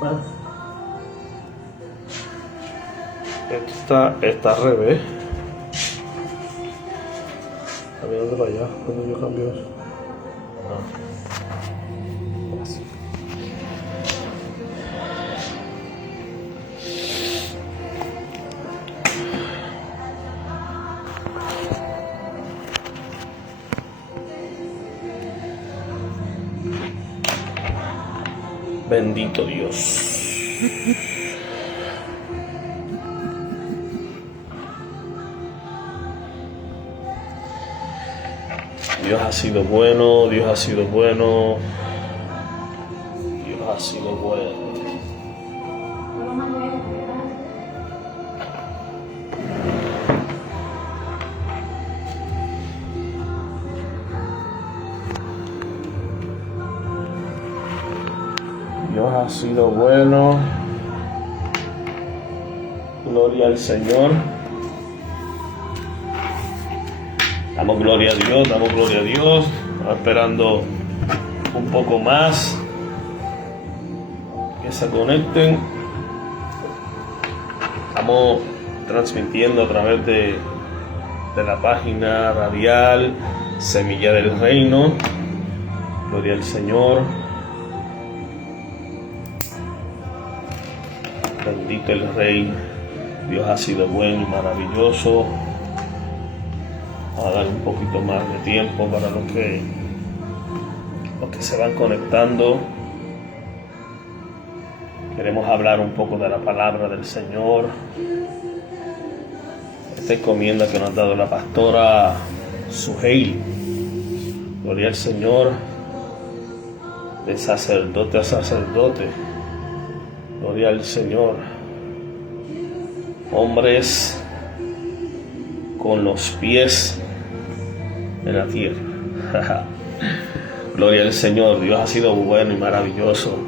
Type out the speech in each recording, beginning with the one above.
Bueno, esto está al revés. Está mirando para allá cuando yo cambio eso. Así. Bendito Dios. Dios ha sido bueno, Dios ha sido bueno, Dios ha sido bueno. Dios ha sido bueno. Gloria al Señor. Damos gloria a Dios, damos gloria a Dios. Estamos esperando un poco más que se conecten. Estamos transmitiendo a través de la página radial Semilla del Reino. Gloria al Señor. Bendito el Rey. Dios ha sido bueno y maravilloso. Vamos a dar un poquito más de tiempo para los que se van conectando. Queremos hablar un poco de la palabra del Señor. Esta encomienda que nos ha dado la pastora Suheili. Gloria al Señor. De sacerdote a sacerdote. Gloria al Señor. Hombres con los pies en la tierra. Gloria al Señor. Dios ha sido bueno y maravilloso.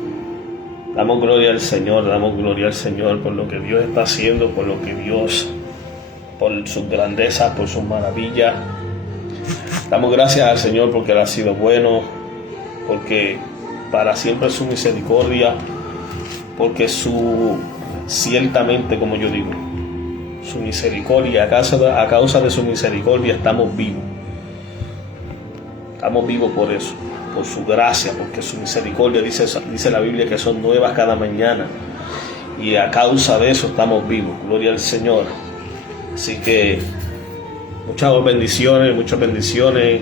Damos gloria al Señor, damos gloria al Señor por lo que Dios está haciendo, por lo que Dios, por sus grandezas, por sus maravillas. Damos gracias al Señor porque Él ha sido bueno, porque para siempre es su misericordia, porque ciertamente, como yo digo, su misericordia, a causa de su misericordia estamos vivos. Estamos vivos por eso, por su gracia, porque su misericordia, dice la Biblia, que son nuevas cada mañana. Y a causa de eso estamos vivos. Gloria al Señor. Así que muchas bendiciones.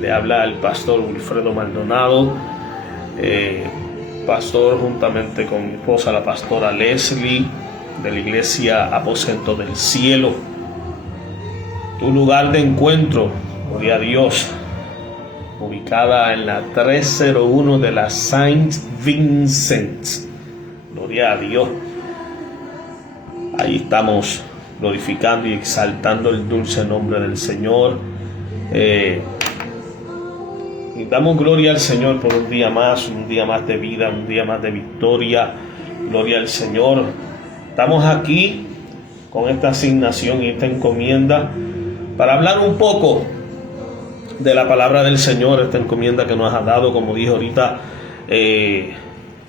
Le habla el pastor Wilfredo Maldonado, pastor juntamente con mi esposa, la pastora Leslie, de la iglesia Aposento del Cielo. Tu lugar de encuentro, gloria a Dios, ubicada en la 301 de la Saint Vincent. Gloria a Dios. Ahí estamos glorificando y exaltando el dulce nombre del Señor. Y damos gloria al Señor por un día más de vida, un día más de victoria. Gloria al Señor. Estamos aquí con esta asignación y esta encomienda para hablar un poco de la palabra del Señor, esta encomienda que nos ha dado, como dijo ahorita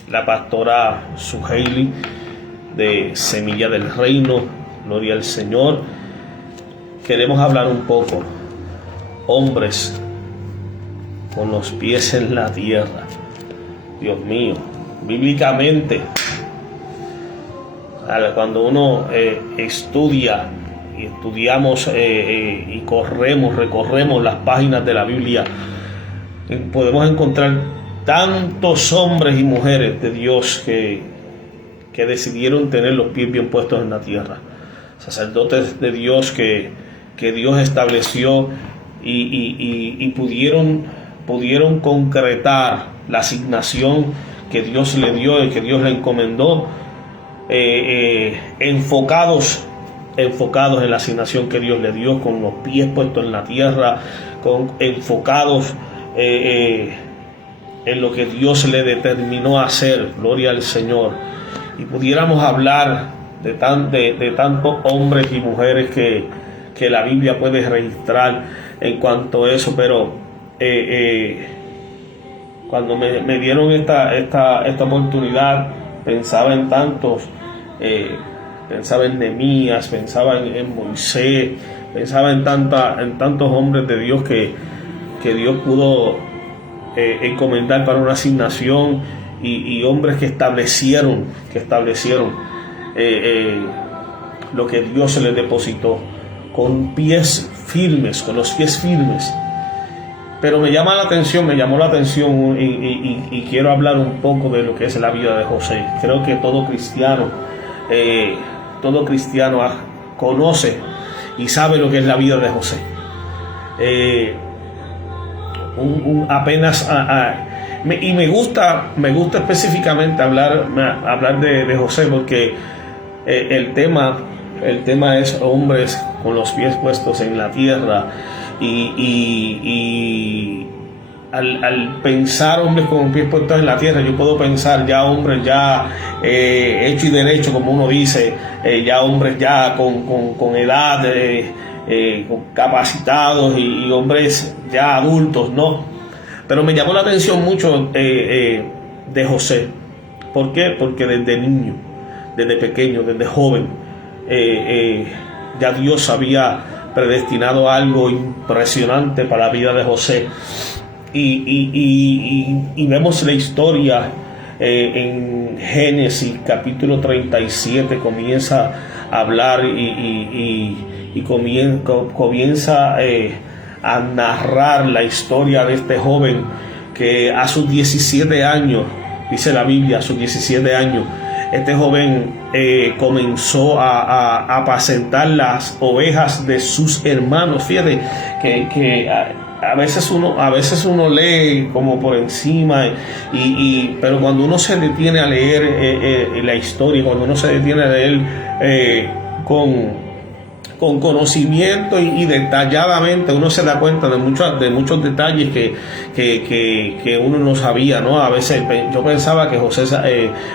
la pastora Suheili, de Semilla del Reino. Gloria al Señor. Queremos hablar un poco, hombres con los pies en la tierra. Dios mío, bíblicamente, cuando uno estudia y estudiamos y recorremos las páginas de la Biblia, podemos encontrar tantos hombres y mujeres de Dios que decidieron tener los pies bien puestos en la tierra. Sacerdotes de Dios que Dios estableció y pudieron concretar la asignación que Dios le dio y que Dios le encomendó, enfocados en la asignación que Dios le dio, con los pies puestos en la tierra, enfocados en lo que Dios le determinó hacer. Gloria al Señor. Y pudiéramos hablar de tantos hombres y mujeres que la Biblia puede registrar en cuanto a eso, pero cuando me dieron esta oportunidad pensaba en tantos, pensaba en Nehemías, pensaba en Moisés, pensaba en tantos hombres de Dios que Dios pudo encomendar para una asignación, y hombres que establecieron lo que Dios se les depositó con los pies firmes. Pero me llamó la atención y quiero hablar un poco de lo que es la vida de José. Creo que todo cristiano conoce y sabe lo que es la vida de José. Me gusta específicamente hablar de José, porque el tema es hombres con los pies puestos en la tierra, y al pensar hombres con los pies puestos en la tierra, yo puedo pensar ya hombres ya hecho y derecho, como uno dice, ya hombres ya con edad, capacitados, y hombres ya adultos, ¿no? Pero me llamó la atención mucho de José. ¿Por qué? Porque desde niño, desde pequeño, desde joven, ya Dios había predestinado algo impresionante para la vida de José. Y vemos la historia en Génesis capítulo 37, comienza a hablar y comienza a narrar la historia de este joven que a sus 17 años, dice la Biblia, a sus 17 años, este joven comenzó a apacentar las ovejas de sus hermanos. Fíjate que a veces uno lee como por encima, pero cuando uno se detiene a leer la historia, cuando uno se detiene a leer con conocimiento y detalladamente, uno se da cuenta de muchos detalles que uno no sabía, ¿no? A veces yo pensaba que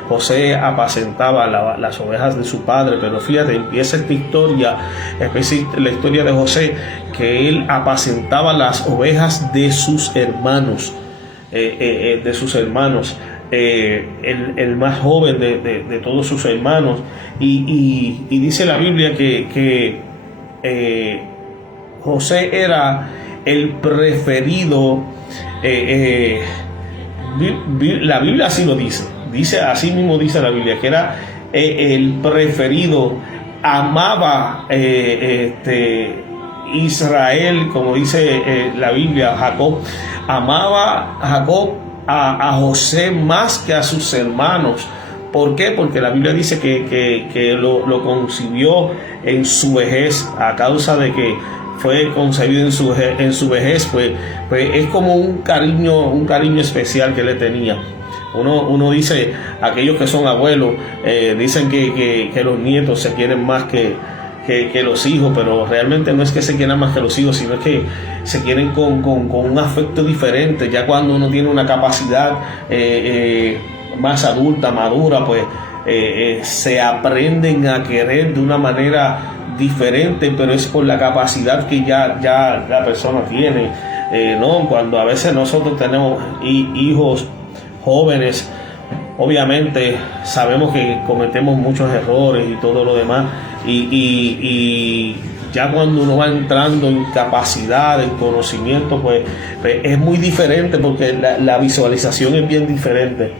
José apacentaba las ovejas de su padre, pero fíjate, empieza esta historia, la historia de José, que él apacentaba las ovejas de sus hermanos, el más joven de todos sus hermanos, y dice la Biblia que José era el preferido. La Biblia así lo dice, así mismo dice la Biblia, que era el preferido. Amaba Israel, como dice la Biblia, Jacob, amaba a Jacob a José más que a sus hermanos. ¿Por qué? Porque la Biblia dice que lo concibió en su vejez, a causa de que fue concebido en su vejez, pues es como un cariño especial que le tenía. Uno dice, aquellos que son abuelos, dicen que los nietos se quieren más que los hijos, pero realmente no es que se quieran más que los hijos, sino que se quieren con un afecto diferente. Ya cuando uno tiene una capacidad más adulta, madura, pues se aprenden a querer de una manera diferente, pero es por la capacidad que ya la persona tiene, ¿no? Cuando a veces nosotros tenemos hijos jóvenes, obviamente sabemos que cometemos muchos errores y todo lo demás, y ya cuando uno va entrando en capacidad, en conocimiento, pues es muy diferente, porque la visualización es bien diferente.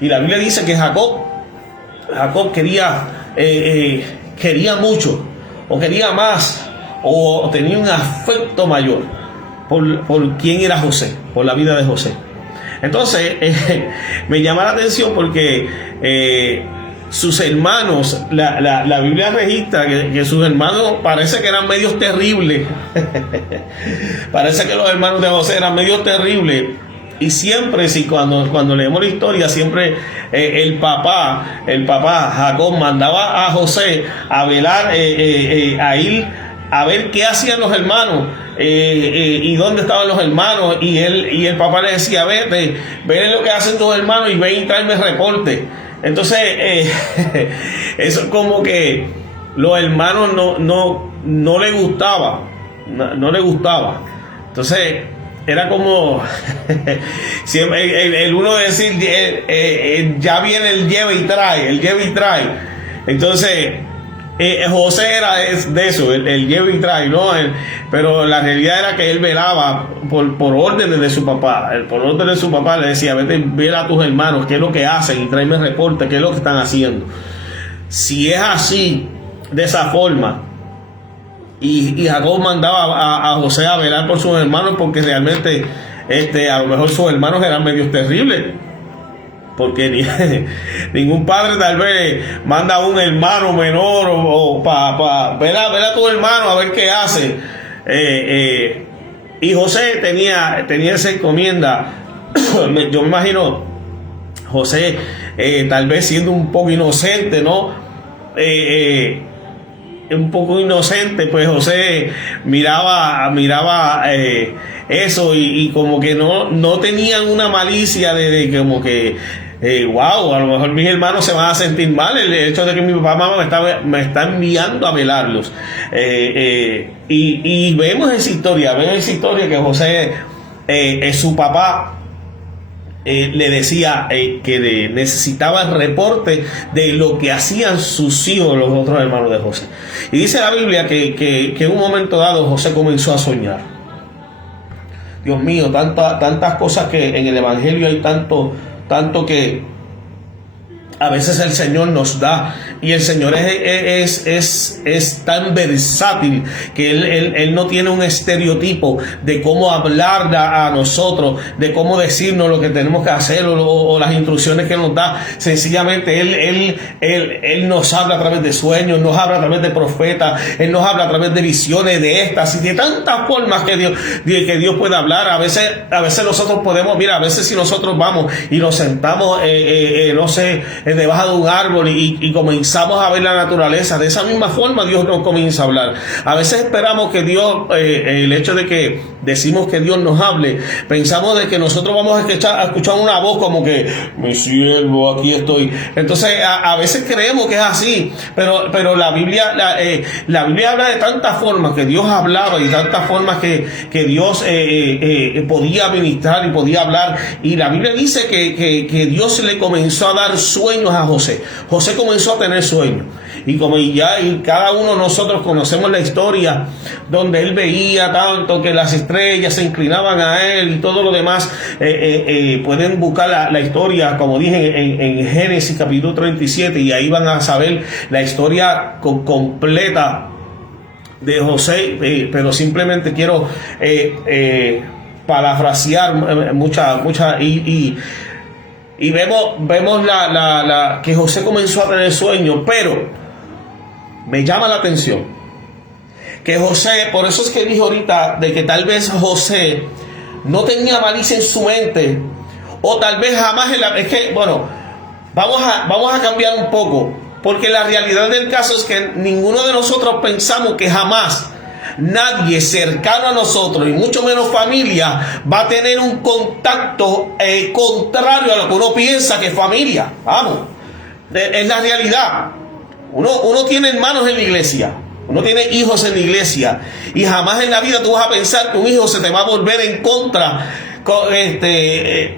Y la Biblia dice que Jacob quería mucho, o quería más, o tenía un afecto mayor por quién era José, por la vida de José. Entonces me llama la atención porque sus hermanos, la Biblia registra que sus hermanos parece que eran medios terribles. Parece que los hermanos de José eran medios terribles. Y siempre, cuando leemos la historia, siempre el papá Jacob mandaba a José a velar, a ir a ver qué hacían los hermanos, y dónde estaban los hermanos, y el papá le decía, ve lo que hacen tus hermanos y ven y tráeme reporte. Entonces eso es como que los hermanos no le gustaba. Entonces era como siempre el uno decir, ya viene el lleva y trae. Entonces, José era de eso, el lleva y trae, ¿no? Pero la realidad era que él velaba por órdenes de su papá. Por órdenes de su papá le decía, vete, vela a tus hermanos, qué es lo que hacen, y tráeme reporte, qué es lo que están haciendo. Si es así, de esa forma, y Jacob mandaba a José a velar por sus hermanos, porque realmente a lo mejor sus hermanos eran medios terribles, porque ningún padre tal vez manda a un hermano menor o para ver a tu hermano a ver qué hace. Y José tenía esa encomienda. Yo me imagino José tal vez siendo un poco inocente, ¿no? Un poco inocente, pues José miraba eso y como que no tenían una malicia de como que wow, a lo mejor mis hermanos se van a sentir mal el hecho de que mi papá mamá me está enviando a velarlos. Y vemos esa historia que José, su papá, le decía que necesitaba el reporte de lo que hacían sus hijos, los otros hermanos de José. Y dice la Biblia que en un momento dado José comenzó a soñar. Dios mío, tantas cosas que en el Evangelio hay tanto que a veces el Señor nos da, y el Señor es tan versátil que Él no tiene un estereotipo de cómo hablar a nosotros, de cómo decirnos lo que tenemos que hacer o las instrucciones que nos da. Sencillamente Él nos habla a través de sueños, nos habla a través de profetas, Él nos habla a través de visiones, de éxtasis, de tantas formas que Dios puede hablar. A veces nosotros podemos, mira, a veces si nosotros vamos y nos sentamos, no sé, debajo de un árbol y comenzamos a ver la naturaleza, de esa misma forma Dios nos comienza a hablar. A veces esperamos que Dios, el hecho de que decimos que Dios nos hable, pensamos de que nosotros vamos a escuchar una voz como que mi siervo, aquí estoy. Entonces a veces creemos que es así, pero la Biblia habla de tantas formas que Dios hablaba y tantas formas que Dios podía ministrar y podía hablar. Y la Biblia dice que Dios le comenzó a dar sueños a José. José comenzó a tener sueños. Y cada uno de nosotros conocemos la historia donde él veía tanto que las estrellas se inclinaban a él y todo lo demás. Pueden buscar la historia, como dije, en Génesis capítulo 37, y ahí van a saber la historia completa de José. Pero simplemente quiero parafrasear y vemos que José comenzó a tener sueños, pero me llama la atención que José, por eso es que dije ahorita de que tal vez José no tenía malicia en su mente, o tal vez jamás es que, bueno, vamos a cambiar un poco, porque la realidad del caso es que ninguno de nosotros pensamos que jamás nadie cercano a nosotros, y mucho menos familia, va a tener un contacto contrario a lo que uno piensa que es familia. Vamos, es la realidad. Uno tiene hermanos en la iglesia, uno tiene hijos en la iglesia, y jamás en la vida tú vas a pensar que un hijo se te va a volver en contra,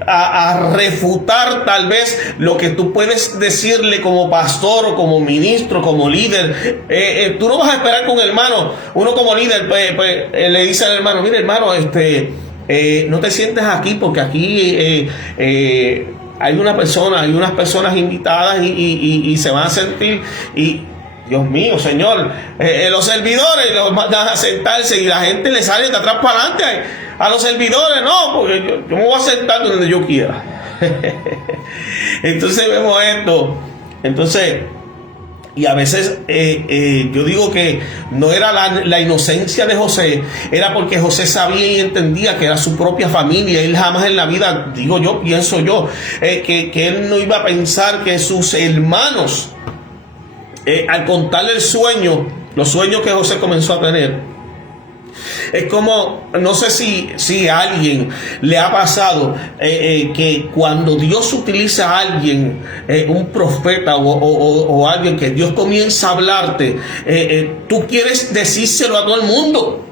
a refutar tal vez lo que tú puedes decirle como pastor o como ministro, como líder. Tú no vas a esperar con hermano, uno como líder le dice al hermano, mire hermano, no te sientes aquí porque aquí hay unas personas invitadas y se van a sentir, y Dios mío, Señor, los servidores los mandan a sentarse y la gente le sale de atrás para adelante a los servidores. No, porque yo me voy a sentar donde yo quiera. Entonces vemos esto. Y a veces yo digo que no era la inocencia de José, era porque José sabía y entendía que era su propia familia. Él jamás en la vida, pienso yo, que él no iba a pensar que sus hermanos, al contarle los sueños que José comenzó a tener, es como, no sé si a alguien le ha pasado que cuando Dios utiliza a alguien, un profeta o alguien que Dios comienza a hablarte, tú quieres decírselo a todo el mundo.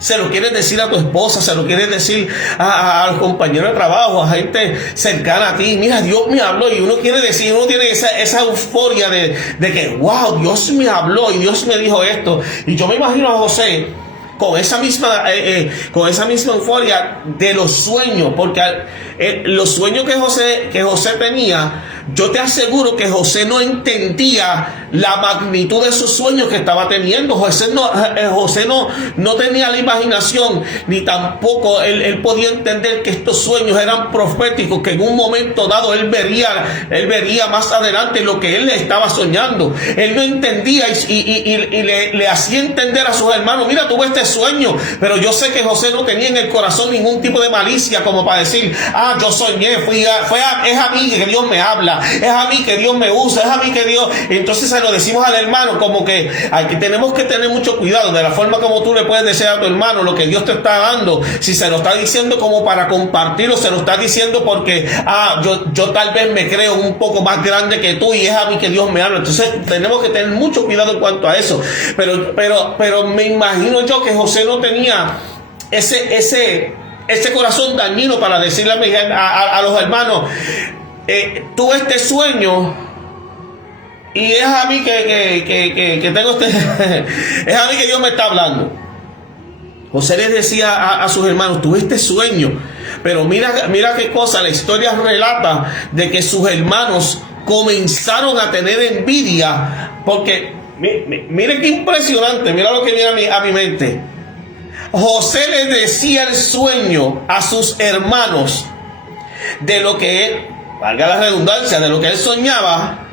Se lo quieres decir a tu esposa, se lo quieres decir a los compañeros de trabajo, a gente cercana a ti. Mira, Dios me habló, y uno quiere decir, uno tiene esa euforia de que, wow, Dios me habló y Dios me dijo esto. Y yo me imagino a José con esa misma euforia de los sueños, porque los sueños que José tenía, yo te aseguro que José no entendía la magnitud de esos sueños que estaba teniendo. José no tenía la imaginación, ni tampoco él podía entender que estos sueños eran proféticos, que en un momento dado él vería más adelante lo que él estaba soñando. Él no entendía y le hacía entender a sus hermanos, mira, tuve este sueño, pero yo sé que José no tenía en el corazón ningún tipo de malicia como para decir, yo soñé, es a mí que Dios me habla, es a mí que Dios me usa, es a mí que Dios. Entonces se lo decimos al hermano, como que aquí tenemos que tener mucho cuidado de la forma como tú le puedes decir a tu hermano lo que Dios te está dando, si se lo está diciendo como para compartirlo, se lo está diciendo porque yo tal vez me creo un poco más grande que tú y es a mí que Dios me habla. Entonces tenemos que tener mucho cuidado en cuanto a eso, pero me imagino yo que José no tenía ese corazón dañino para decirle a los hermanos, tuve este sueño y es a mí que tengo es a mí que Dios me está hablando. José les decía a sus hermanos, tuve este sueño, pero mira qué cosa, la historia relata de que sus hermanos comenzaron a tener envidia, porque mire qué impresionante, mira lo que viene a mi mente. José les decía el sueño a sus hermanos de lo que él, valga la redundancia, de lo que él soñaba,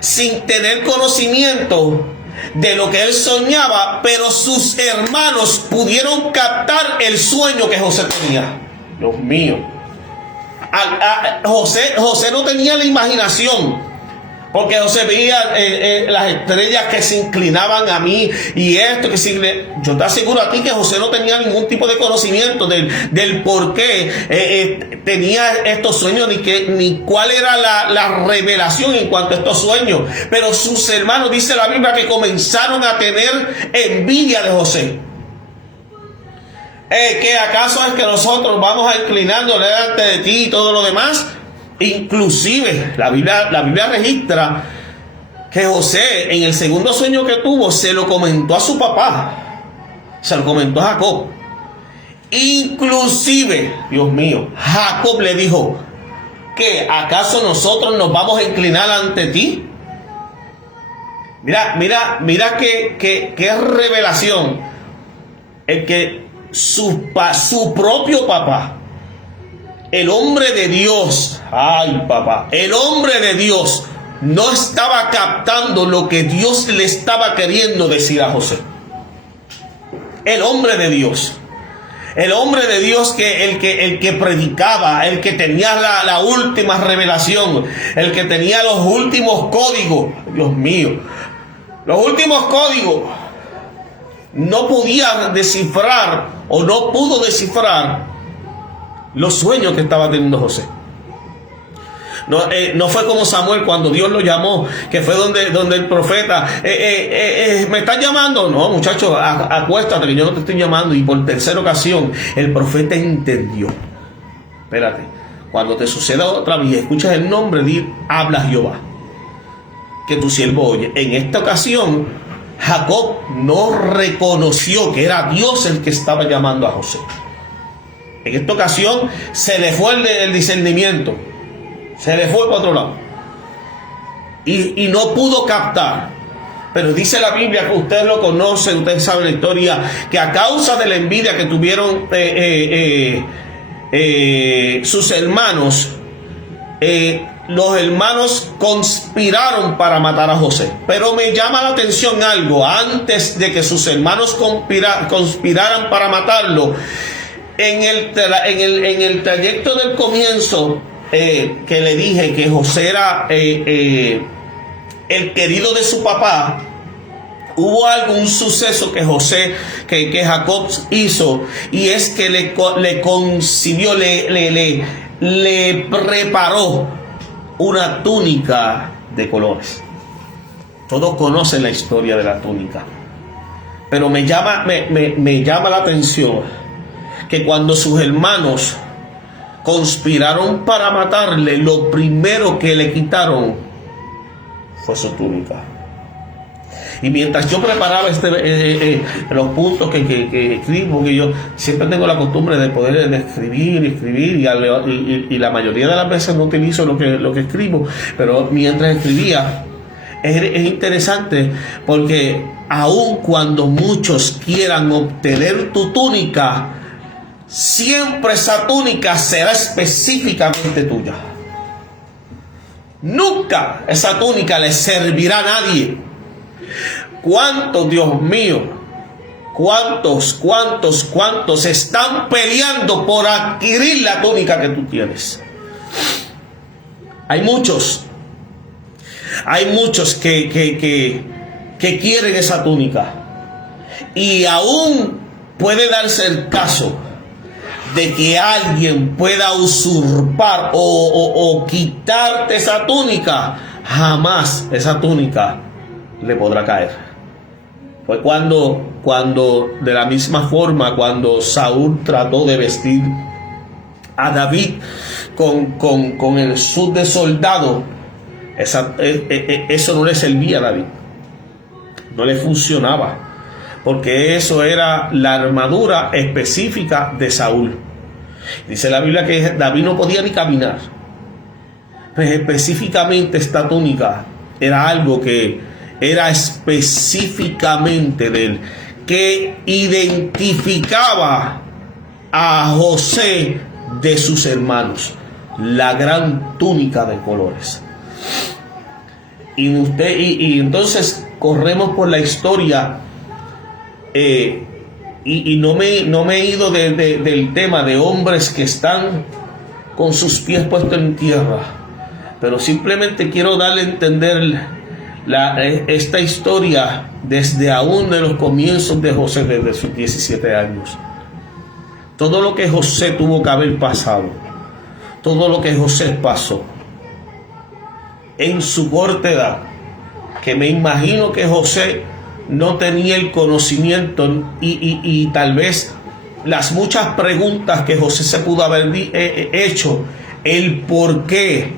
sin tener conocimiento de lo que él soñaba, pero sus hermanos pudieron captar el sueño que José tenía. Dios mío. José no tenía la imaginación, porque José veía las estrellas que se inclinaban a mí y esto que se... Yo te aseguro a ti que José no tenía ningún tipo de conocimiento del por qué tenía estos sueños, ni cuál era la revelación en cuanto a estos sueños. Pero sus hermanos, dice la Biblia, que comenzaron a tener envidia de José. ¿Que acaso es que nosotros vamos a inclinarnos delante de ti y todo lo demás? Inclusive la Biblia registra que José, en el segundo sueño que tuvo, se lo comentó a su papá, se lo comentó a Jacob. Inclusive, Dios mío, Jacob le dijo, ¿que acaso nosotros nos vamos a inclinar ante ti? Mira qué revelación, el que su propio papá, el hombre de Dios, el hombre de Dios no estaba captando lo que Dios le estaba queriendo decir a José. El hombre de Dios, que el que predicaba, el que tenía la última revelación, el que tenía los últimos códigos, Dios mío, los últimos códigos, no podía descifrar o no pudo descifrar los sueños que estaba teniendo José. No fue como Samuel cuando Dios lo llamó, que fue donde el profeta, ¿me están llamando? No, muchacho, acuéstate que yo no te estoy llamando. Y por tercera ocasión el profeta entendió. Espérate, cuando te suceda otra vez y escuchas el nombre, habla Jehová, que tu siervo oye. En esta ocasión Jacob no reconoció que era Dios el que estaba llamando a José. En esta ocasión se le fue el discernimiento, se le fue para otro lado y no pudo captar. Pero dice la Biblia, que ustedes lo conocen, ustedes saben la historia, que a causa de la envidia que tuvieron sus hermanos, los hermanos conspiraron para matar a José. Pero me llama la atención algo: antes de que sus hermanos conspiraran para matarlo, en el trayecto del comienzo, que le dije que José era el querido de su papá, hubo algún suceso que Jacob hizo, y es que le concibió, le preparó una túnica de colores. Todos conocen la historia de la túnica. Pero me llama la atención que cuando sus hermanos conspiraron para matarle, lo primero que le quitaron fue su túnica. Y mientras yo preparaba los puntos que escribo, que yo siempre tengo la costumbre de poder escribir y la mayoría de las veces no utilizo lo que escribo, pero mientras escribía es interesante, porque aun cuando muchos quieran obtener tu túnica, siempre esa túnica será específicamente tuya. Nunca esa túnica le servirá a nadie. ¿Cuántos, Dios mío? ¿Cuántos están peleando por adquirir la túnica que tú tienes? Hay muchos que quieren esa túnica. Y aún puede darse el caso de que alguien pueda usurpar o quitarte esa túnica. Jamás esa túnica le podrá caer. Fue cuando de la misma forma, cuando Saúl trató de vestir a David con el sud de soldado, eso no le servía a David, no le funcionaba, porque eso era la armadura específica de Saúl. Dice la Biblia que David no podía ni caminar, pues específicamente esta túnica era algo que era específicamente de él, que identificaba a José de sus hermanos, la gran túnica de colores. Y entonces corremos por la historia, y no me he ido del tema de hombres que están con sus pies puestos en tierra, pero simplemente quiero darle a entender esta historia desde aún de los comienzos de José, desde sus 17 años. Todo lo que José tuvo que haber pasado, todo lo que José pasó en su corta edad, que me imagino que José no tenía el conocimiento y tal vez las muchas preguntas que José se pudo haber hecho, el por qué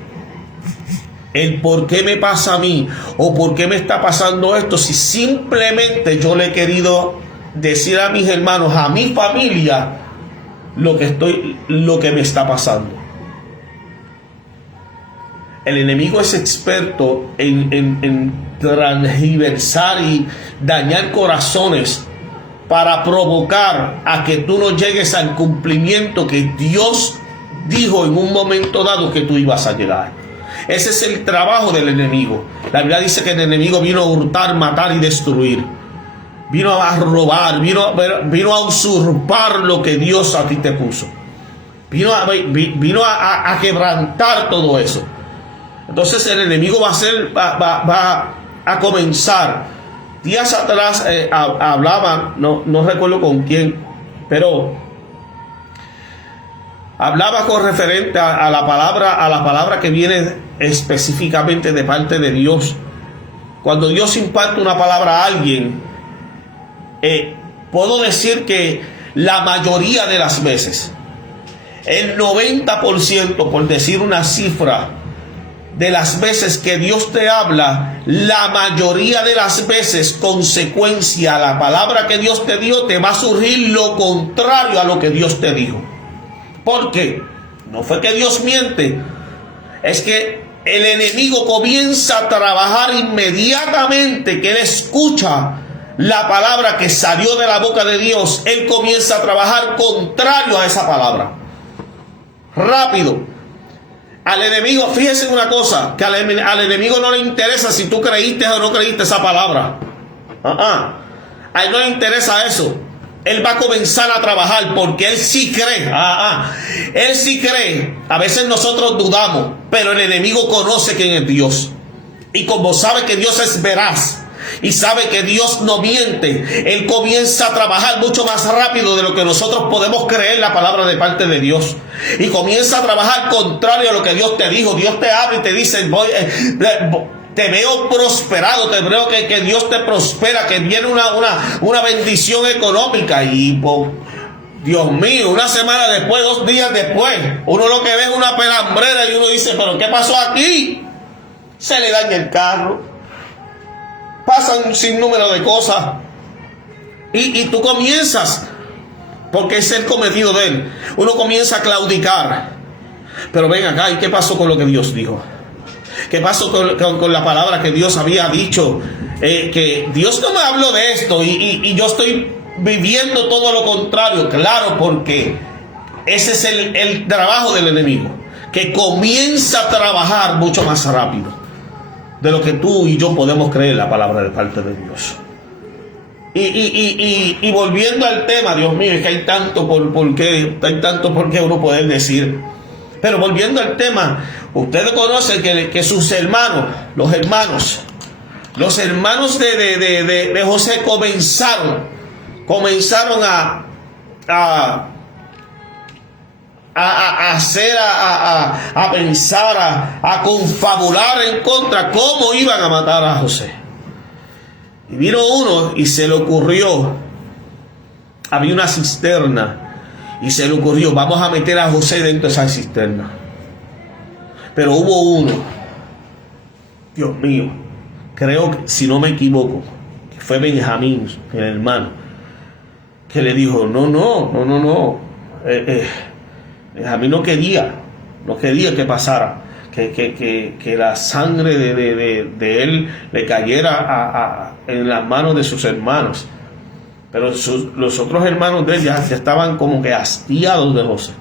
me pasa a mí, o por qué me está pasando esto, si simplemente yo le he querido decir a mis hermanos, a mi familia, lo que me está pasando. El enemigo es experto en transgiversar y dañar corazones para provocar a que tú no llegues al cumplimiento que Dios dijo en un momento dado que tú ibas a llegar. Ese es el trabajo del enemigo. La Biblia dice que el enemigo vino a hurtar, matar y destruir. Vino a robar, vino a usurpar lo que Dios a ti te puso. Vino a quebrantar todo eso. Entonces el enemigo va a comenzar. Días atrás hablaba, no recuerdo con quién, pero hablaba con referente a la palabra que viene específicamente de parte de Dios. Cuando Dios imparte una palabra a alguien, puedo decir que la mayoría de las veces, el 90%, por decir una cifra, de las veces que Dios te habla, la mayoría de las veces, consecuencia a la palabra que Dios te dio, te va a surgir lo contrario a lo que Dios te dijo. ¿Por qué? No fue que Dios miente, es que el enemigo comienza a trabajar inmediatamente que él escucha la palabra que salió de la boca de Dios. Él comienza a trabajar contrario a esa palabra. Rápido. Al enemigo, fíjese una cosa, que al enemigo no le interesa si tú creíste o no creíste esa palabra. A él no le interesa eso. Él va a comenzar a trabajar porque él sí cree. Él sí cree. A veces nosotros dudamos, pero el enemigo conoce quién es Dios. Y como sabe que Dios es veraz y sabe que Dios no miente, él comienza a trabajar mucho más rápido de lo que nosotros podemos creer la palabra de parte de Dios. Y comienza a trabajar contrario a lo que Dios te dijo. Dios te habla y te dice, te veo prosperado, te veo que Dios te prospera, que viene una bendición económica. Y Dios mío, una semana después, 2 días después, uno lo que ve es una pelambrera y uno dice, pero ¿qué pasó aquí? Se le daña el carro, pasan un sinnúmero de cosas y tú comienzas, porque es el cometido de él, uno comienza a claudicar. Pero ven acá, ¿y qué pasó con lo que Dios dijo? ¿Qué pasó con la palabra que Dios había dicho? Que Dios no me habló de esto y yo estoy viviendo todo lo contrario. Claro, porque ese es el trabajo del enemigo, que comienza a trabajar mucho más rápido de lo que tú y yo podemos creer la palabra de parte de Dios. Y volviendo al tema, Dios mío, es que hay tanto por qué uno puede decir. Pero volviendo al tema, ustedes conocen que sus hermanos, los hermanos de José comenzaron a pensar, a confabular en contra cómo iban a matar a José. Y vino uno y se le ocurrió, había una cisterna, y se le ocurrió, vamos a meter a José dentro de esa cisterna. Pero hubo uno, Dios mío, creo que, si no me equivoco, que fue Benjamín, el hermano, que le dijo, no. Benjamín no quería que pasara, que la sangre de él le cayera en las manos de sus hermanos. Pero los otros hermanos de él ya estaban como que hastiados de José.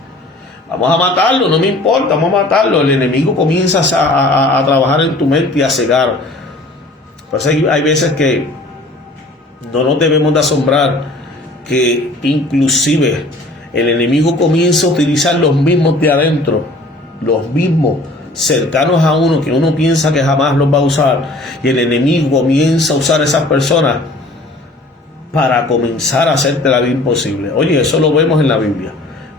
Vamos a matarlo, no me importa, vamos a matarlo. El enemigo comienza a trabajar en tu mente y a cegar. Pues hay veces que no nos debemos de asombrar que inclusive el enemigo comienza a utilizar los mismos de adentro, los mismos cercanos a uno que uno piensa que jamás los va a usar, y el enemigo comienza a usar a esas personas para comenzar a hacerte la vida imposible. Oye, eso lo vemos en la Biblia.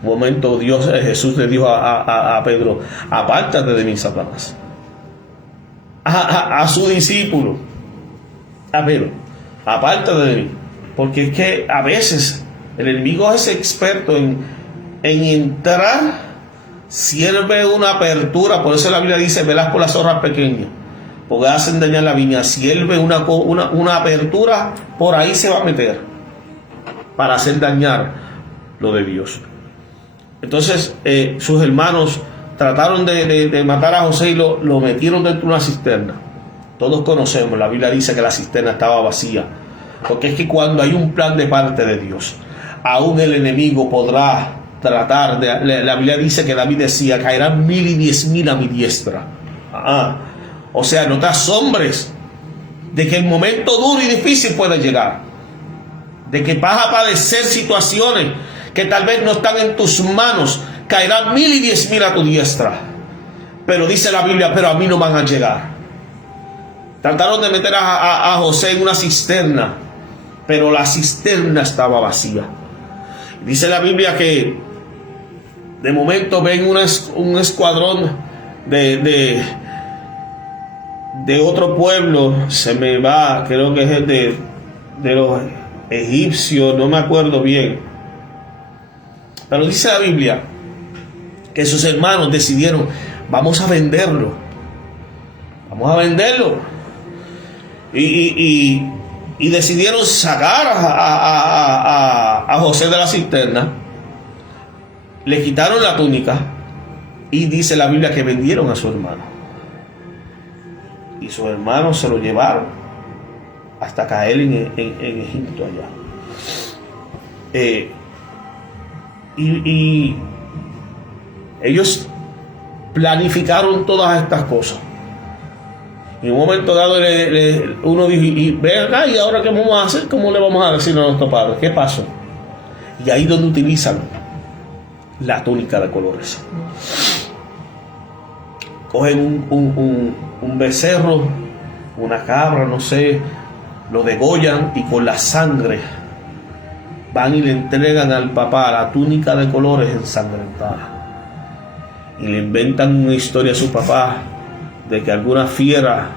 Un momento Jesús le dijo a Pedro, apártate de mí, Satanás. A su discípulo, a Pedro, apártate de mí. Porque es que a veces el enemigo es experto en entrar, sirve una apertura. Por eso la Biblia dice, velad por las zorras pequeñas, porque hacen dañar la viña. Si él ve una apertura, por ahí se va a meter para hacer dañar lo de Dios. Entonces sus hermanos trataron de matar a José y lo metieron dentro de una cisterna. Todos conocemos, la Biblia dice que la cisterna estaba vacía, porque es que cuando hay un plan de parte de Dios, aún el enemigo podrá tratar la Biblia dice que David decía, caerán 1000 y 10,000 a mi diestra. O sea, no te asombres de que el momento duro y difícil puede llegar, de que vas a padecer situaciones que tal vez no están en tus manos. Caerán 1000 y 10,000 a tu diestra, pero dice la Biblia, pero a mí no van a llegar. Trataron de meter a José en una cisterna, pero la cisterna estaba vacía. Dice la Biblia que de momento ven un escuadrón de otro pueblo, se me va, creo que es el de los egipcios, no me acuerdo bien. Pero dice la Biblia que sus hermanos decidieron, vamos a venderlo. Y decidieron sacar a José de la cisterna, le quitaron la túnica y dice la Biblia que vendieron a su hermano. Y sus hermanos se lo llevaron hasta caer en Egipto allá. Y ellos planificaron todas estas cosas. Y en un momento dado uno dijo, y ven acá, ¿y ahora qué vamos a hacer? ¿Cómo le vamos a decir a nuestro padre? ¿Qué pasó? Y ahí donde utilizan la túnica de colores. Cogen un becerro, una cabra, no sé, lo degollan y con la sangre van y le entregan al papá la túnica de colores ensangrentada. Y le inventan una historia a su papá de que alguna fiera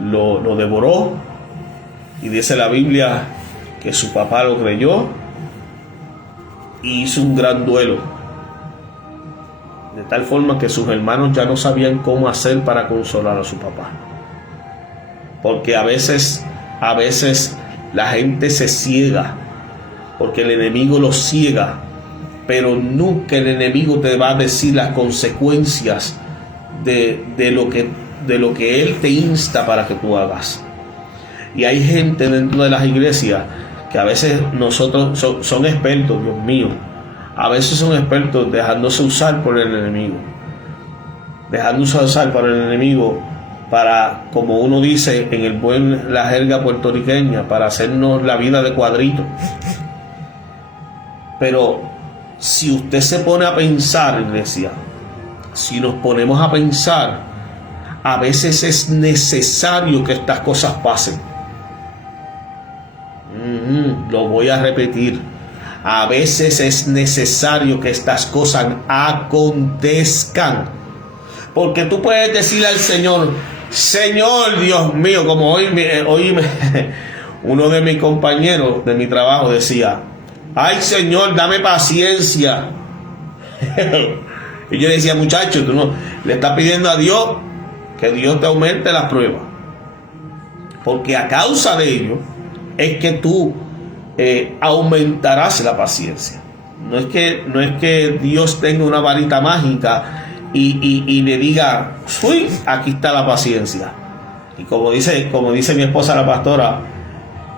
lo devoró, y dice la Biblia que su papá lo creyó y hizo un gran duelo, de tal forma que sus hermanos ya no sabían cómo hacer para consolar a su papá, porque a veces la gente se ciega, porque el enemigo los ciega, pero nunca el enemigo te va a decir las consecuencias de lo que él te insta para que tú hagas. Y hay gente dentro de las iglesias que a veces nosotros son expertos, Dios mío, a veces son expertos dejándose usar por el enemigo, para, como uno dice en la jerga puertorriqueña, para hacernos la vida de cuadrito. Pero si usted se pone a pensar, iglesia, si nos ponemos a pensar, a veces es necesario que estas cosas pasen. Lo voy a repetir. A veces es necesario que estas cosas acontezcan. Porque tú puedes decirle al Señor, Señor, Dios mío, como hoy uno de mis compañeros de mi trabajo decía, ay Señor, dame paciencia. Y yo decía, muchacho, tú no le estás pidiendo a Dios que Dios te aumente las pruebas, porque a causa de ello es que tú aumentarás la paciencia. No es que Dios tenga una varita mágica y le diga, uy, aquí está la paciencia. Y como dice mi esposa la pastora,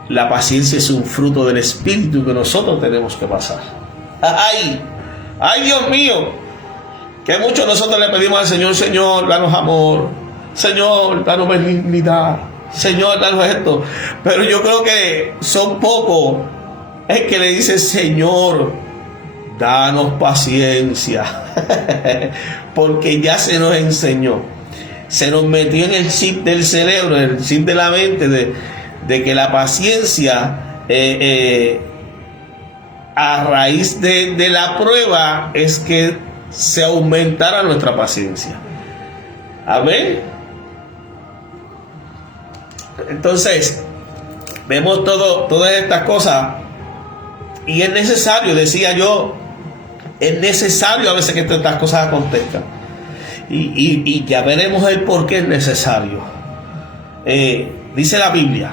la paciencia es un fruto del Espíritu que nosotros tenemos que pasar. Ay Dios mío, que muchos nosotros le pedimos al Señor, Señor, danos amor, Señor, danos benignidad, Señor, danos esto. Pero yo creo que son pocos es que le dice, Señor, danos paciencia. Porque ya se nos enseñó, se nos metió en el chip del cerebro, en el chip de la mente, de que la paciencia a raíz de la prueba es que se aumentará nuestra paciencia. Amén. Entonces vemos todas estas cosas, y es necesario, decía yo, es necesario a veces que estas cosas acontezcan, y ya veremos el por qué es necesario. Dice la Biblia,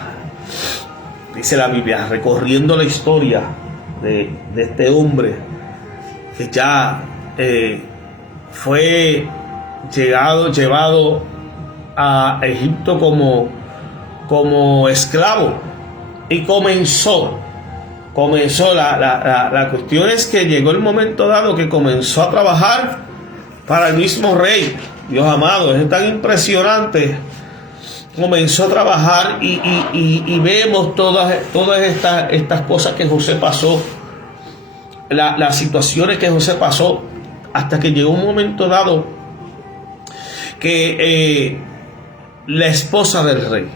recorriendo la historia de este hombre que ya fue llevado a Egipto como esclavo, y comenzó la cuestión es que llegó el momento dado que comenzó a trabajar para el mismo rey. Dios amado, es tan impresionante. Comenzó a trabajar y vemos todas estas cosas que José pasó, las situaciones que José pasó, hasta que llegó un momento dado que la esposa del rey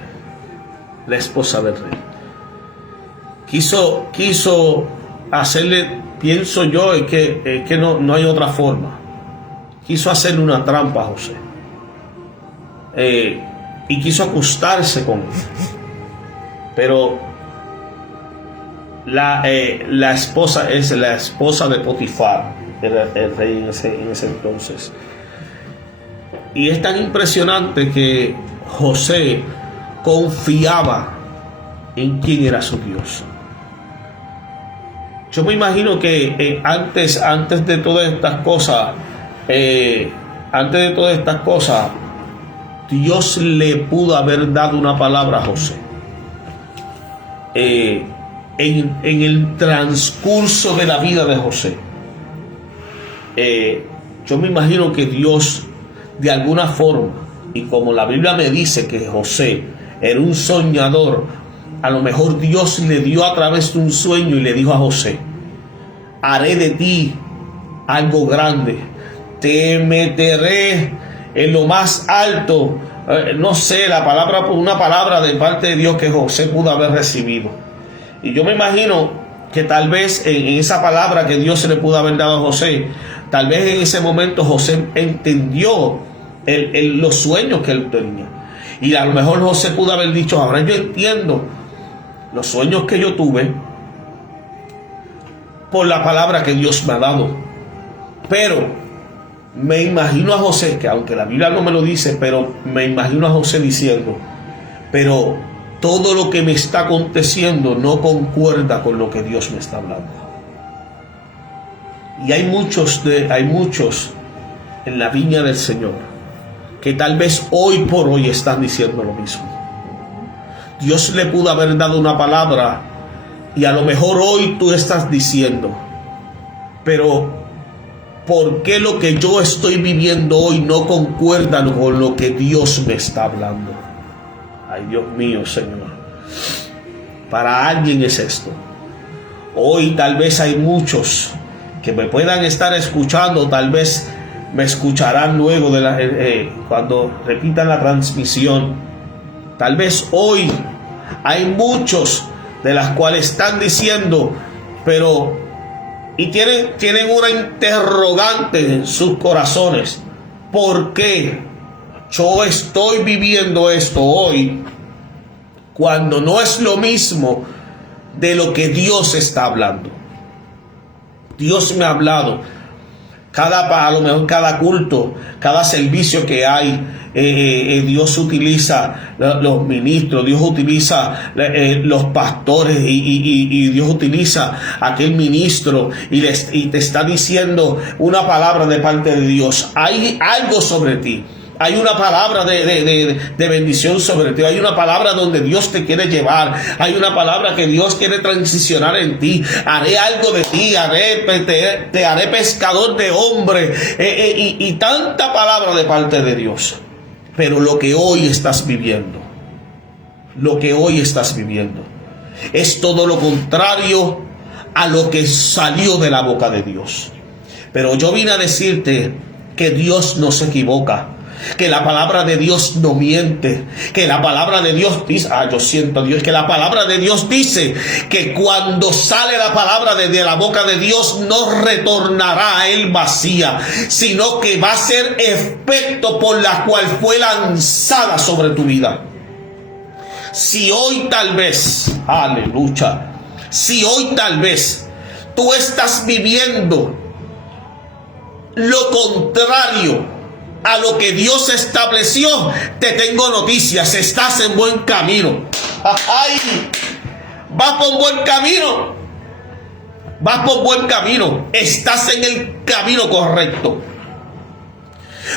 quiso hacerle, pienso yo, es que no hay otra forma, quiso hacerle una trampa a José, y quiso acostarse con él. Pero la esposa es la esposa de Potifar, el rey en ese entonces. Y es tan impresionante que José confiaba en quién era su Dios. Yo me imagino que antes de todas estas cosas, Dios le pudo haber dado una palabra a José. En el transcurso de la vida de José, yo me imagino que Dios, de alguna forma, y como la Biblia me dice que José era un soñador, a lo mejor Dios le dio a través de un sueño y le dijo a José: haré de ti algo grande, te meteré en lo más alto. No sé, una palabra de parte de Dios que José pudo haber recibido. Y yo me imagino que tal vez en esa palabra que Dios se le pudo haber dado a José, tal vez en ese momento José entendió los sueños que él tenía. Y a lo mejor José pudo haber dicho, ahora yo entiendo los sueños que yo tuve por la palabra que Dios me ha dado. Pero me imagino a José, que aunque la Biblia no me lo dice, pero me imagino a José diciendo, pero todo lo que me está aconteciendo no concuerda con lo que Dios me está hablando. Y hay muchos en la viña del Señor que tal vez hoy por hoy están diciendo lo mismo. Dios le pudo haber dado una palabra y a lo mejor hoy tú estás diciendo, pero ¿por qué lo que yo estoy viviendo hoy no concuerda con lo que Dios me está hablando? Ay, Dios mío, Señor. Para alguien es esto. Hoy tal vez hay muchos que me puedan estar escuchando, tal vez me escucharán luego de cuando repitan la transmisión. Tal vez hoy hay muchos de las cuales están diciendo, pero y tienen una interrogante en sus corazones. ¿Por qué yo estoy viviendo esto hoy cuando no es lo mismo de lo que Dios está hablando? Dios me ha hablado. A lo mejor cada culto, cada servicio que hay, Dios utiliza los ministros, Dios utiliza los pastores y Dios utiliza aquel ministro y te está diciendo una palabra de parte de Dios. Hay algo sobre ti. Hay una palabra de bendición sobre ti. Hay una palabra donde Dios te quiere llevar. Hay una palabra que Dios quiere transicionar en ti. Haré algo de ti. Te haré pescador de hombres. Y tanta palabra de parte de Dios. Pero lo que hoy estás viviendo, es todo lo contrario a lo que salió de la boca de Dios. Pero yo vine a decirte que Dios no se equivoca, que la palabra de Dios no miente, que la palabra de Dios dice, yo siento a Dios, que la palabra de Dios dice que cuando sale la palabra de la boca de Dios no retornará a él vacía, sino que va a ser efecto por la cual fue lanzada sobre tu vida. Si hoy tal vez, aleluya, si hoy tal vez tú estás viviendo lo contrario a lo que Dios estableció, te tengo noticias, estás en buen camino. ¡Ay! Vas por buen camino. Vas por buen camino. Estás en el camino correcto.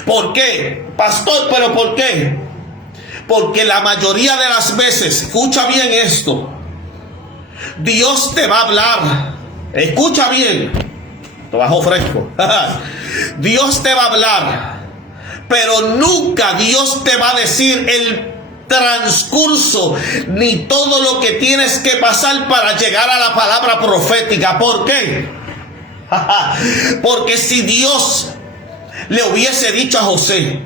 ¿Por qué? Pastor, ¿pero por qué? Porque la mayoría de las veces, escucha bien esto, Dios te va a hablar. Escucha bien. Trabajo fresco. Dios te va a hablar, pero nunca Dios te va a decir el transcurso ni todo lo que tienes que pasar para llegar a la palabra profética. ¿Por qué? Porque si Dios le hubiese dicho a José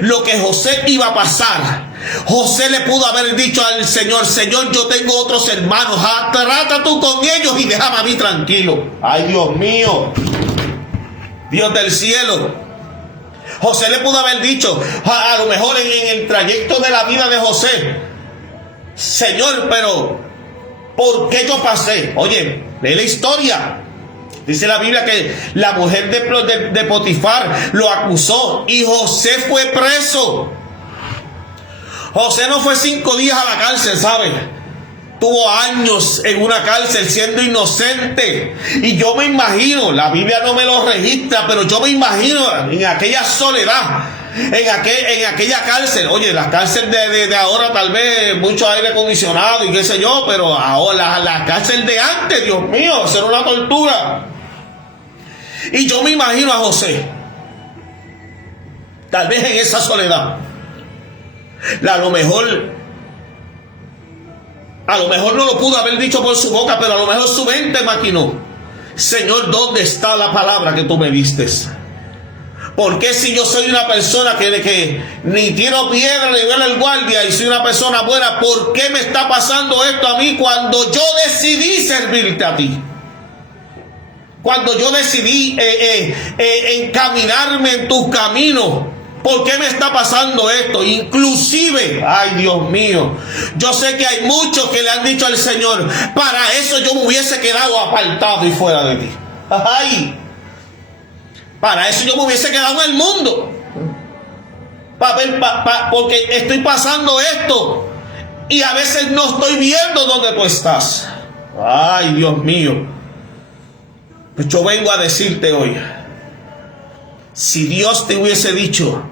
lo que José iba a pasar, José le pudo haber dicho al Señor: Señor, yo tengo otros hermanos, trata tú con ellos y déjame a mí tranquilo. Ay, Dios mío, Dios del cielo. José le pudo haber dicho, a lo mejor en el trayecto de la vida de José: Señor, pero ¿por qué yo pasé? Oye, lee la historia. Dice la Biblia que la mujer de Potifar lo acusó y José fue preso. José no fue 5 días a la cárcel, ¿sabe? Tuvo años en una cárcel siendo inocente. Y yo me imagino, la Biblia no me lo registra, pero yo me imagino en aquella soledad, en aquella cárcel. Oye, la cárcel de ahora tal vez mucho aire acondicionado y qué sé yo, pero ahora la cárcel de antes, Dios mío, eso era una tortura. Y yo me imagino a José, tal vez en esa soledad. A lo mejor no lo pudo haber dicho por su boca, pero a lo mejor su mente maquinó: Señor, ¿dónde está la palabra que tú me diste? Porque si yo soy una persona que ni tiro piedra ni veo el guardia y soy una persona buena, ¿por qué me está pasando esto a mí cuando yo decidí servirte a ti? Cuando yo decidí encaminarme en tus caminos, ¿Por qué me está pasando esto? Inclusive, ay Dios mío, yo sé que hay muchos que le han dicho al Señor, para eso yo me hubiese quedado apartado y fuera de ti. Ay, para eso yo me hubiese quedado en el mundo. Porque estoy pasando esto y a veces no estoy viendo dónde tú estás. Ay, Dios mío. Pues yo vengo a decirte hoy, si Dios te hubiese dicho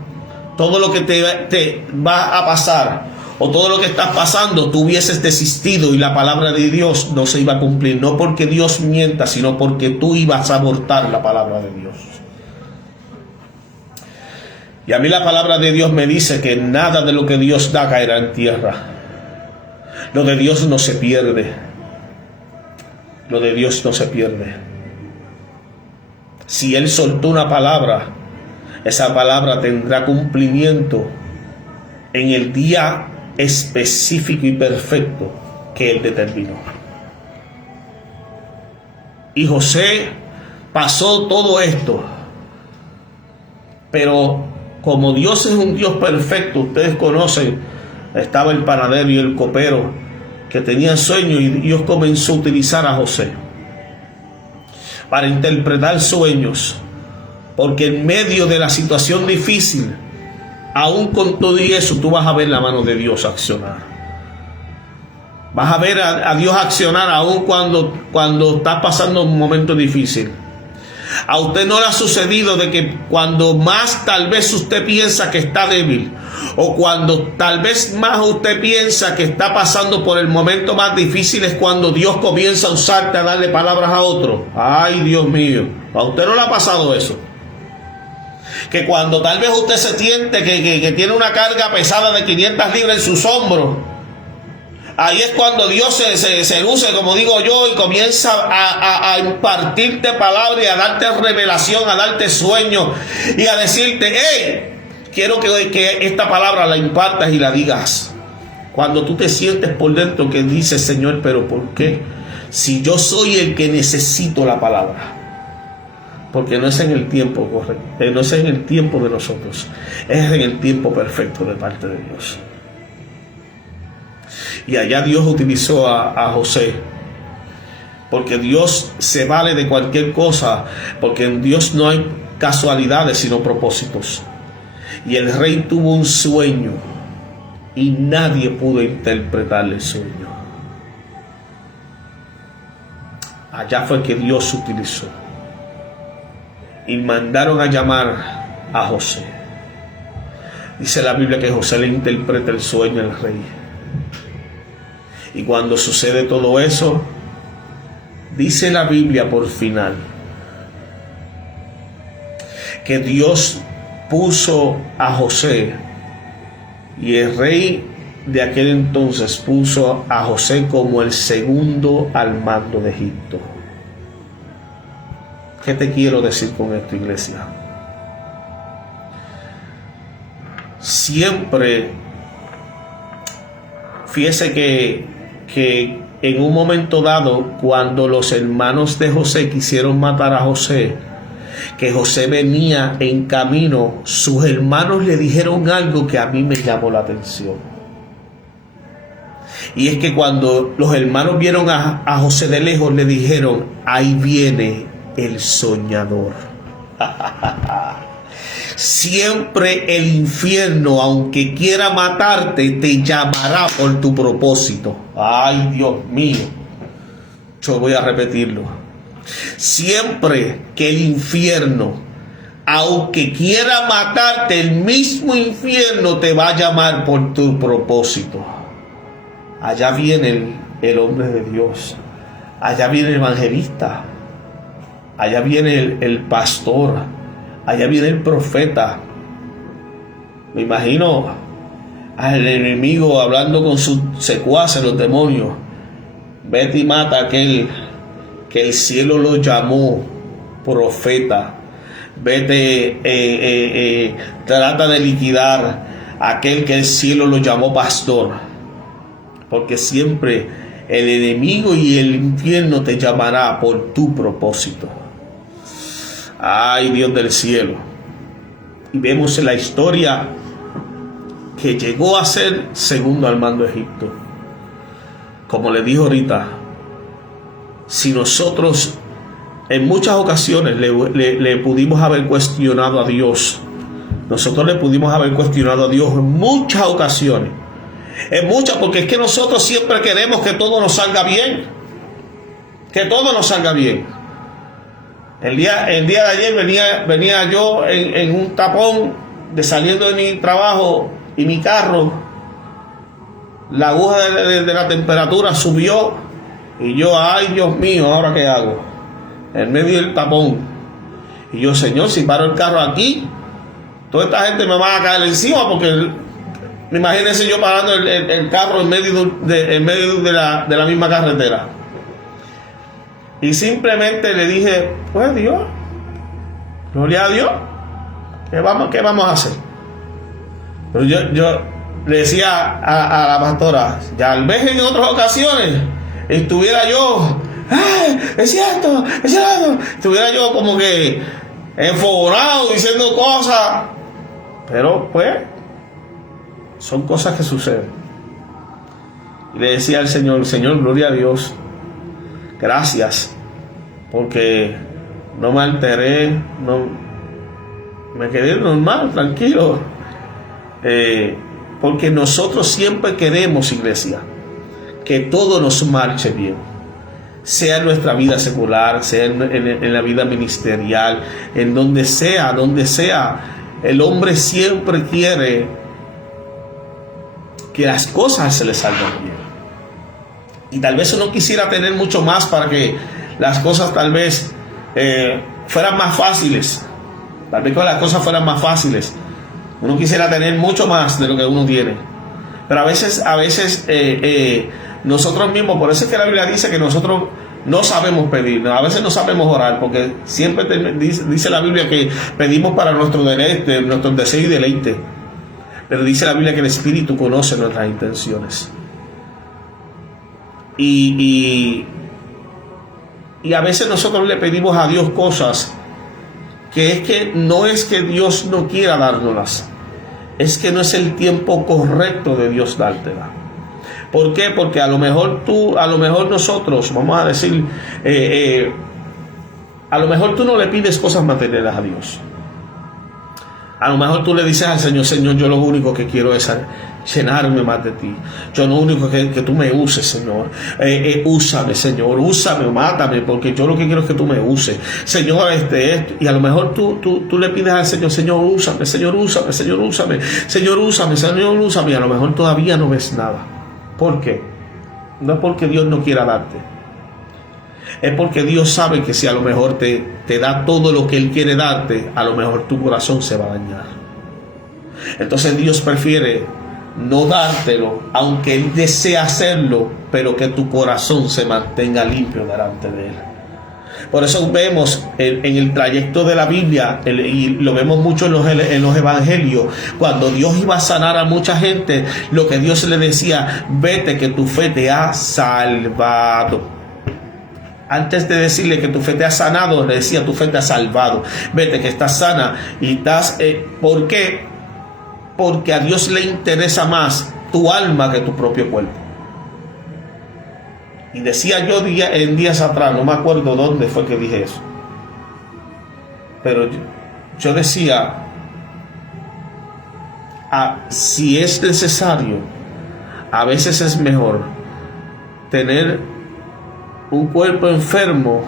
todo lo que te va a pasar o todo lo que estás pasando, tú hubieses desistido y la palabra de Dios no se iba a cumplir. No porque Dios mienta, sino porque tú ibas a abortar la palabra de Dios. Y a mí la palabra de Dios me dice que nada de lo que Dios da caerá en tierra. Lo de Dios no se pierde. Lo de Dios no se pierde. Si Él soltó una palabra, esa palabra tendrá cumplimiento en el día específico y perfecto que Él determinó. Y José pasó todo esto, pero como Dios es un Dios perfecto, ustedes conocen, estaba el panadero y el copero que tenían sueños y Dios comenzó a utilizar a José para interpretar sueños, porque en medio de la situación difícil, aún con todo y eso, tú vas a ver la mano de Dios accionar. Vas a ver a Dios accionar aún cuando estás pasando un momento difícil. A usted no le ha sucedido de que cuando más tal vez usted piensa que está débil, o cuando tal vez más usted piensa que está pasando por el momento más difícil, es cuando Dios comienza a usarte a darle palabras a otro? Ay, Dios mío, ¿a usted no le ha pasado eso? Que cuando tal vez usted se siente que tiene una carga pesada de 500 libras en sus hombros, ahí es cuando Dios se luce, como digo yo, y comienza a impartirte palabra y a darte revelación, a darte sueño y a decirte, hey, quiero que esta palabra la impartas y la digas. Cuando tú te sientes por dentro que dices, Señor, pero ¿por qué? Si yo soy el que necesito la palabra. Porque no es en el tiempo correcto, no es en el tiempo de nosotros, es en el tiempo perfecto de parte de Dios. Y allá Dios utilizó a José, porque Dios se vale de cualquier cosa, porque en Dios no hay casualidades sino propósitos. Y el rey tuvo un sueño y nadie pudo interpretarle el sueño. Allá fue que Dios utilizó y mandaron a llamar a José. Dice la Biblia que José le interpreta el sueño al rey. Y cuando sucede todo eso, dice la Biblia por final que Dios puso a José, y el rey de aquel entonces puso a José como el segundo al mando de Egipto. ¿Qué te quiero decir con esto, iglesia? Siempre, fíjese que en un momento dado, cuando los hermanos de José quisieron matar a José, que José venía en camino, sus hermanos le dijeron algo que a mí me llamó la atención. Y es que cuando los hermanos vieron a José de lejos, le dijeron, ahí viene el soñador. Siempre el infierno, aunque quiera matarte, te llamará por tu propósito. Ay, Dios mío, yo voy a repetirlo. Siempre que el infierno, aunque quiera matarte, el mismo infierno te va a llamar por tu propósito. Allá viene el hombre de Dios, allá viene el evangelista, allá viene el pastor, allá viene el profeta. Me imagino al enemigo hablando con sus secuaces, los demonios. Vete y mata a aquel que el cielo lo llamó profeta. Vete, trata de liquidar a aquel que el cielo lo llamó pastor. Porque siempre el enemigo y el infierno te llamará por tu propósito. Ay, Dios del cielo. Y vemos en la historia que llegó a ser segundo al mando de Egipto. Como le dijo ahorita, si nosotros en muchas ocasiones le pudimos haber cuestionado a Dios, nosotros le pudimos haber cuestionado a Dios en muchas ocasiones. En muchas, porque es que nosotros siempre queremos que todo nos salga bien. Que todo nos salga bien. El día de ayer venía yo en un tapón de saliendo de mi trabajo y mi carro. La aguja de la temperatura subió y yo, ay Dios mío, ¿ahora qué hago? En medio del tapón. Y yo, Señor, si paro el carro aquí, toda esta gente me va a caer encima, porque imagínense yo parando el carro en medio de la misma carretera. Y simplemente le dije, pues Dios, gloria a Dios, ¿qué vamos a hacer? Pero yo le decía a la pastora, tal vez en otras ocasiones estuviera yo, es cierto, estuviera yo como que enfogonado diciendo cosas, pero pues son cosas que suceden. Y le decía al Señor, gloria a Dios, gracias, porque no me alteré, no me quedé normal, tranquilo, porque nosotros siempre queremos, iglesia, que todo nos marche bien, sea en nuestra vida secular, sea en la vida ministerial, en donde sea, el hombre siempre quiere que las cosas se le salgan bien. Y tal vez uno quisiera tener mucho más para que las cosas tal vez fueran más fáciles. Tal vez que las cosas fueran más fáciles. Uno quisiera tener mucho más de lo que uno tiene. Pero a veces nosotros mismos, por eso es que la Biblia dice que nosotros no sabemos pedir, a veces no sabemos orar, porque siempre dice la Biblia que pedimos para nuestro deseo y deleite. Pero dice la Biblia que el Espíritu conoce nuestras intenciones. Y a veces nosotros le pedimos a Dios cosas que es que no es que Dios no quiera dárnoslas, es que no es el tiempo correcto de Dios dártela. ¿Por qué? Porque a lo mejor nosotros, vamos a decir, a lo mejor tú no le pides cosas materiales a Dios. A lo mejor tú le dices al Señor, Señor, yo lo único que quiero es llenarme más de ti. Yo lo único que tú me uses, Señor. Úsame, Señor, úsame, mátame, porque yo lo que quiero es que tú me uses. Señor, esto. Y a lo mejor tú le pides al Señor, Señor, úsame, Señor, úsame, Señor, úsame, Señor, úsame, Señor, úsame. Y a lo mejor todavía no ves nada. ¿Por qué? No es porque Dios no quiera darte. Es porque Dios sabe que si a lo mejor te da todo lo que Él quiere darte, a lo mejor tu corazón se va a dañar. Entonces Dios prefiere no dártelo, aunque Él desea hacerlo, pero que tu corazón se mantenga limpio delante de Él. Por eso vemos en el trayecto de la Biblia, y lo vemos mucho en los evangelios, cuando Dios iba a sanar a mucha gente, lo que Dios le decía, vete que tu fe te ha salvado. Antes de decirle que tu fe te ha sanado, le decía, tu fe te ha salvado. Vete que estás sana y estás... ¿Por qué? Porque a Dios le interesa más tu alma que tu propio cuerpo. Y decía yo en días atrás, no me acuerdo dónde fue que dije eso, pero yo decía, si es necesario, a veces es mejor tener un cuerpo enfermo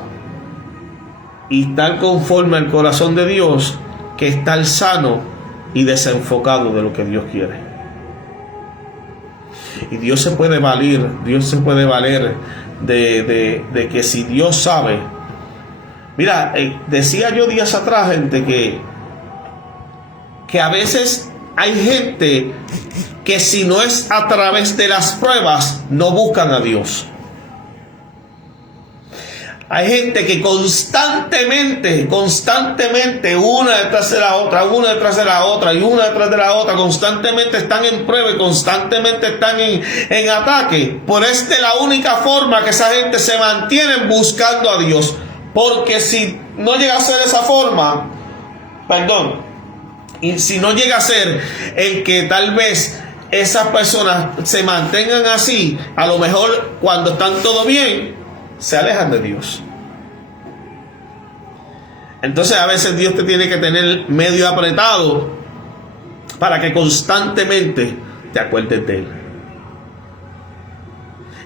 y estar conforme al corazón de Dios que estar sano y desenfocado de lo que Dios quiere. Y Dios se puede valer de que si Dios sabe. Mira, decía yo días atrás, gente, que a veces hay gente que si no es a través de las pruebas, no buscan a Dios. Hay gente que constantemente, una detrás de la otra, constantemente están en prueba y constantemente están en ataque. Por esta es la única forma que esa gente se mantiene buscando a Dios. Porque si no llega a ser de esa forma, Y si no llega a ser el que tal vez esas personas se mantengan así, a lo mejor cuando están todo bien, se alejan de Dios. Entonces a veces Dios te tiene que tener medio apretado para que constantemente te acuerdes de Él.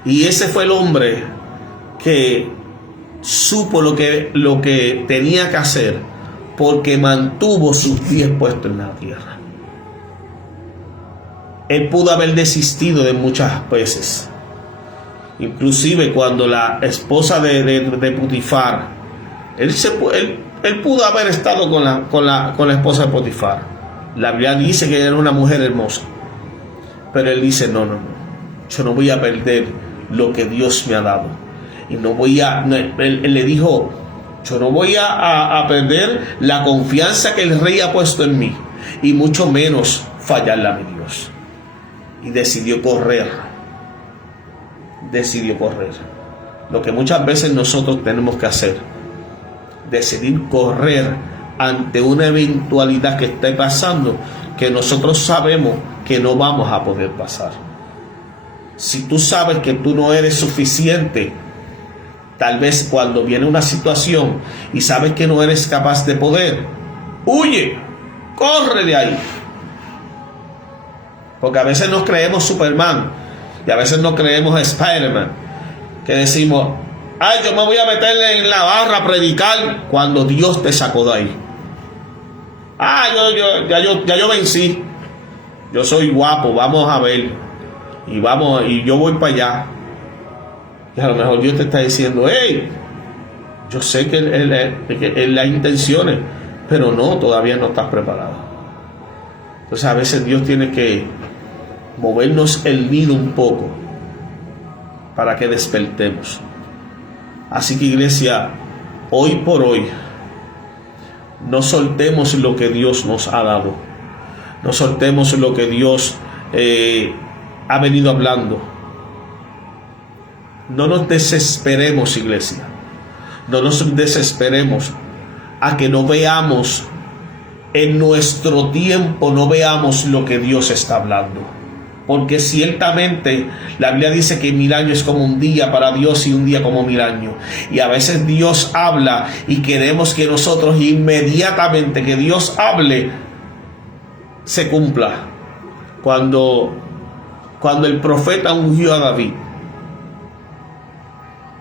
Y ese fue el hombre que supo lo que tenía que hacer, porque mantuvo sus pies puestos en la tierra. Él pudo haber desistido de muchas veces. Inclusive cuando la esposa de Potifar, él pudo haber estado con la esposa de Potifar. La Biblia dice que era una mujer hermosa. Pero él dice, no, yo no voy a perder lo que Dios me ha dado. Y él le dijo, yo no voy a perder la confianza que el rey ha puesto en mí, y mucho menos fallarle a mi Dios. Y decidió correr. Lo que muchas veces nosotros tenemos que hacer, decidir correr ante una eventualidad que esté pasando, que nosotros sabemos que no vamos a poder pasar. Si tú sabes que tú no eres suficiente, tal vez cuando viene una situación y sabes que no eres capaz de poder, huye, corre de ahí. Porque a veces nos creemos Superman y a veces nos creemos Spider-Man, que decimos, ay, yo me voy a meter en la barra a predicar, cuando Dios te sacó de ahí. Ya yo vencí, yo soy guapo, vamos a ver, y yo voy para allá. Y a lo mejor Dios te está diciendo, hey, yo sé que él las intenciones, pero no, todavía no estás preparado. Entonces a veces Dios tiene que movernos el nido un poco para que despertemos. Así que, iglesia, hoy por hoy, no soltemos lo que Dios nos ha dado. No soltemos lo que Dios ha venido hablando. No nos desesperemos, iglesia. No nos desesperemos a que no veamos en nuestro tiempo, no veamos lo que Dios está hablando. Porque ciertamente la Biblia dice que 1000 años es como un día para Dios y un día como 1000 años. Y a veces Dios habla y queremos que nosotros inmediatamente que Dios hable se cumpla. Cuando el profeta ungió a David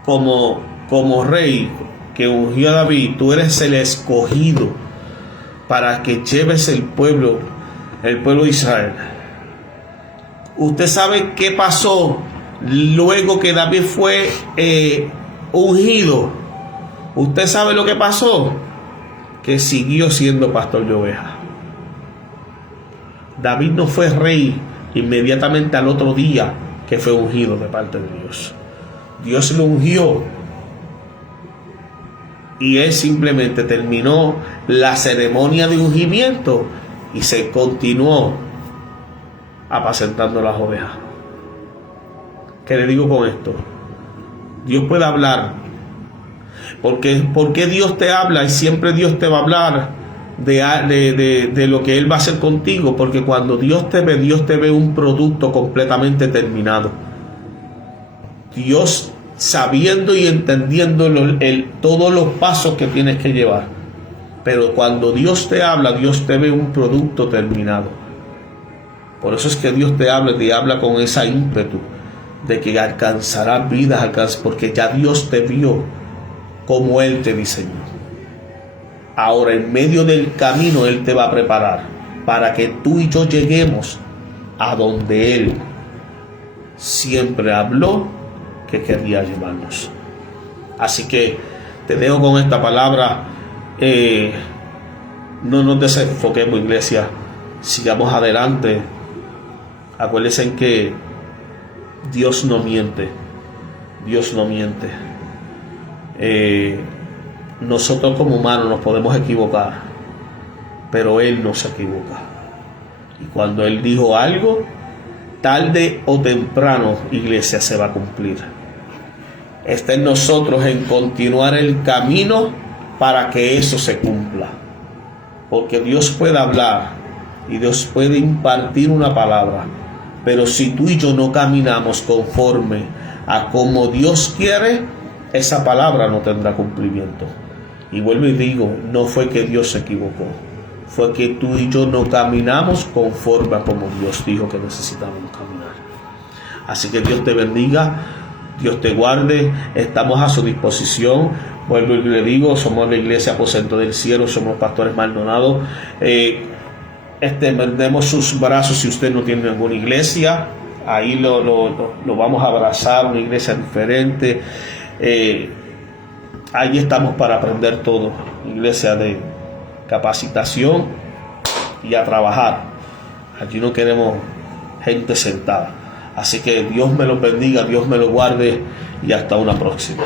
como rey, que ungió a David, tú eres el escogido para que lleves el pueblo de Israel. Usted sabe qué pasó luego que David fue ungido. Usted sabe lo que pasó, que siguió siendo pastor de ovejas. David no fue rey inmediatamente al otro día que fue ungido de parte de Dios. Dios lo ungió y él simplemente terminó la ceremonia de ungimiento y se continuó apacentando las ovejas. ¿Qué le digo con esto? Dios puede hablar. ¿Por qué Dios te habla? Y siempre Dios te va a hablar de lo que Él va a hacer contigo. Porque cuando Dios te ve un producto completamente terminado. Dios sabiendo y entendiendo todos los pasos que tienes que llevar. Pero cuando Dios te habla, Dios te ve un producto terminado. Por eso es que Dios te habla con esa ímpetu de que alcanzarás vidas, porque ya Dios te vio como Él te diseñó. Ahora, en medio del camino, Él te va a preparar para que tú y yo lleguemos a donde Él siempre habló que quería llevarnos. Así que te dejo con esta palabra. No nos desenfoquemos, iglesia. Sigamos adelante. Acuérdense en que Dios no miente. Dios no miente. Nosotros como humanos nos podemos equivocar, pero Él no se equivoca. Y cuando Él dijo algo, tarde o temprano, iglesia, se va a cumplir. Está en nosotros en continuar el camino para que eso se cumpla. Porque Dios puede hablar y Dios puede impartir una palabra. Pero si tú y yo no caminamos conforme a como Dios quiere, esa palabra no tendrá cumplimiento. Y vuelvo y digo, no fue que Dios se equivocó, fue que tú y yo no caminamos conforme a como Dios dijo que necesitábamos caminar. Así que Dios te bendiga, Dios te guarde, estamos a su disposición. Vuelvo y le digo, somos la iglesia Aposento del Cielo, somos pastores Maldonados. Extendemos sus brazos si usted no tiene ninguna iglesia, ahí lo vamos a abrazar, una iglesia diferente. Ahí estamos para aprender todo, iglesia de capacitación y a trabajar. Allí no queremos gente sentada. Así que Dios me lo bendiga, Dios me lo guarde y hasta una próxima.